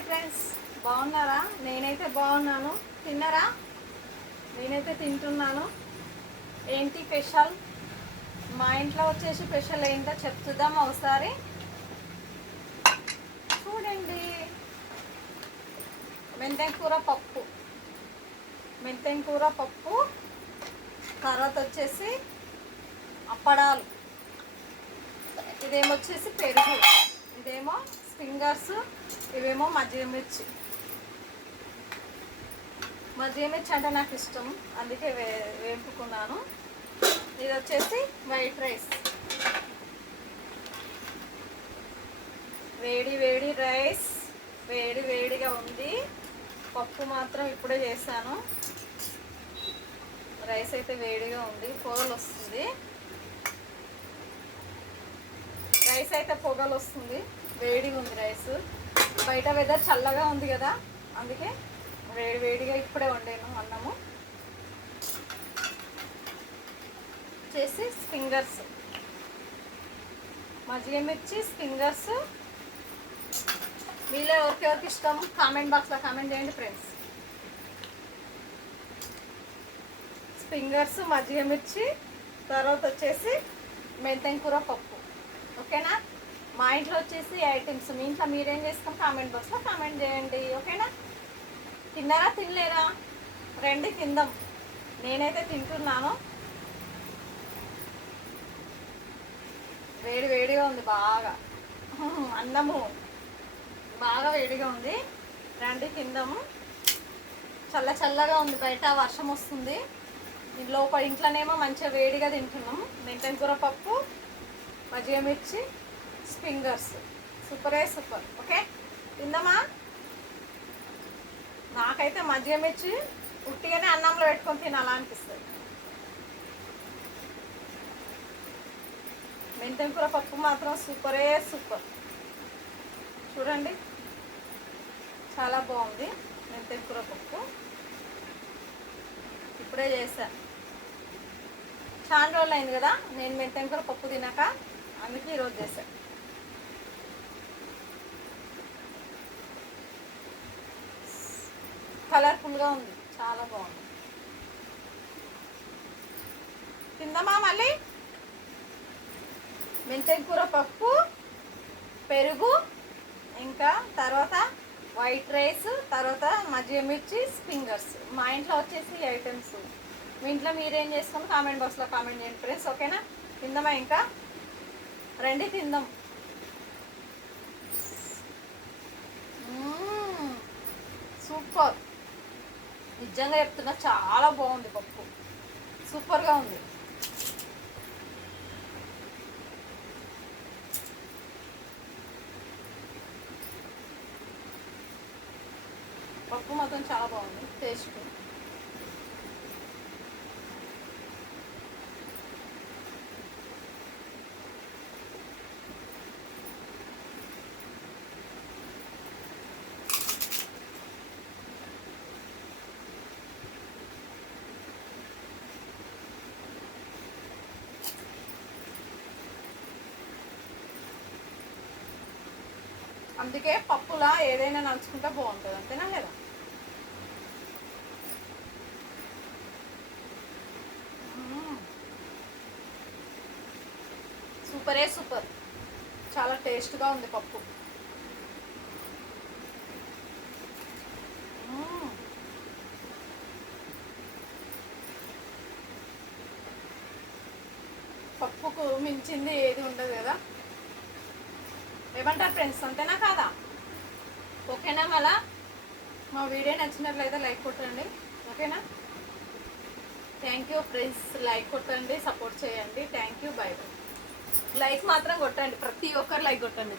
Hi friends, బాగున్నారా? నేనైతే బాగున్నాను. తిన్నారా? నేనైతే తింటున్నాను. ఏంటి స్పెషల్? మా ఇంట్లో వచ్చేసి స్పెషల్ ఏంటో చెప్తుందాం ఒకసారి చూడండి. మెంతెంకూర పప్పు, మెంతెంకూర పప్పు, తర్వాత వచ్చేసి అప్పడాలు, ఇదేమొచ్చేసి పెరుగు, ఇదేమో ఫింగర్స్, ఇవేమో మజ్జిగ మిర్చి. మజ్జిగ మిర్చి అంటే నాకు ఇష్టం, అందుకే వేపుకున్నాను. ఇది వచ్చేసి వైట్ రైస్, వేడి వేడి రైస్, వేడి వేడిగా ఉంది. పప్పు మాత్రం ఇప్పుడే చేశాను. రైస్ అయితే వేడిగా ఉంది, పొగలు వస్తుంది. రైస్ అయితే పొగలు వస్తుంది, వేడిగా ఉంది రైస్. బయట వెదర్ చల్లగా ఉంది కదా, అందుకే వేడి వేడిగా ఇప్పుడే వండాను అన్నము. చేసి ఫింగర్స్, మజ్జిగ మిర్చి, ఫింగర్స్. మీలో ఎవరికెవరికి ఇష్టం కామెంట్ బాక్స్లో కామెంట్ చేయండి ఫ్రెండ్స్. ఫింగర్స్, మజ్జిగ మిర్చి, తర్వాత వచ్చేసి మెంతెంకూర పప్పు. ఓకేనా? మా ఇంట్లో వచ్చేసి ఐటమ్స్. మీ ఇంట్లో మీరేం చేస్తాం కామెంట్ బాక్స్లో కామెంట్ చేయండి. ఓకేనా? తిన్నారా తినలేరా? రండి తిందాం. నేనైతే తింటున్నాను. వేడి వేడిగా ఉంది బాగా, అన్నము బాగా వేడిగా ఉంది. రండి తిందాము. చల్ల చల్లగా ఉంది, బయట వర్షం వస్తుంది. లోపల ఇంట్లోనేమో మంచిగా వేడిగా తింటున్నాం. మెంతెంకూర పప్పు, మజ్జిగ మిర్చి, ఫింగర్స్. సూపరే సూపర్. ఓకే, తిందామా? నాకైతే మజ్జిగ మిర్చి ఉట్టిగానే అన్నంలో పెట్టుకొని తినాలా అనిపిస్తుంది. మెంతెంకూర పప్పు మాత్రం సూపరే సూపర్. చూడండి, చాలా బాగుంది మెంతెంకూర పప్పు. ఇప్పుడే చేశా. చాలా రోజులు అయింది కదా నేను మెంతెంకూర పప్పు తినక, అందుకే ఈరోజు చేశా. కలర్ఫుల్గా ఉంది, చాలా బాగుంది. తిందామా మళ్ళీ? మెంతెంకూర పప్పు, పెరుగు, ఇంకా తర్వాత వైట్ రైస్, తర్వాత మజ్జిగ మిర్చి, ఫింగర్స్. మా ఇంట్లో వచ్చేసి ఐటమ్స్. మీ ఇంట్లో మీరేం చేసుకొని కామెంట్ బాక్స్లో కామెంట్ చేయండి ఫ్రెండ్స్. ఓకేనా? తిందామా? ఇంకా రండి తిందాం. సూపర్, నిజంగా చెప్తున్నా, చాలా బాగుంది పప్పు, సూపర్గా ఉంది. పప్పు మాత్రం చాలా బాగుంది, టేస్ట్. అందుకే పప్పులా ఏదైనా నంచుకుంటే బాగుంటుంది, అంతేనా లేదా? సూపరే సూపర్, చాలా టేస్ట్గా ఉంది పప్పు. పప్పుకు మించింది ఏది ఉండదు కదా, ఏమంటారు ఫ్రెండ్స్? అంతేనా కాదా? ఓకేనా? మళ్ళా మా వీడియో నచ్చినట్లయితే లైక్ కొట్టండి. ఓకేనా? థ్యాంక్ యూ ఫ్రెండ్స్, లైక్ కొట్టండి, సపోర్ట్ చేయండి. Thank you, by by. Like మాత్రం కొట్టండి, ప్రతి ఒక్కరు లైక్ కొట్టండి.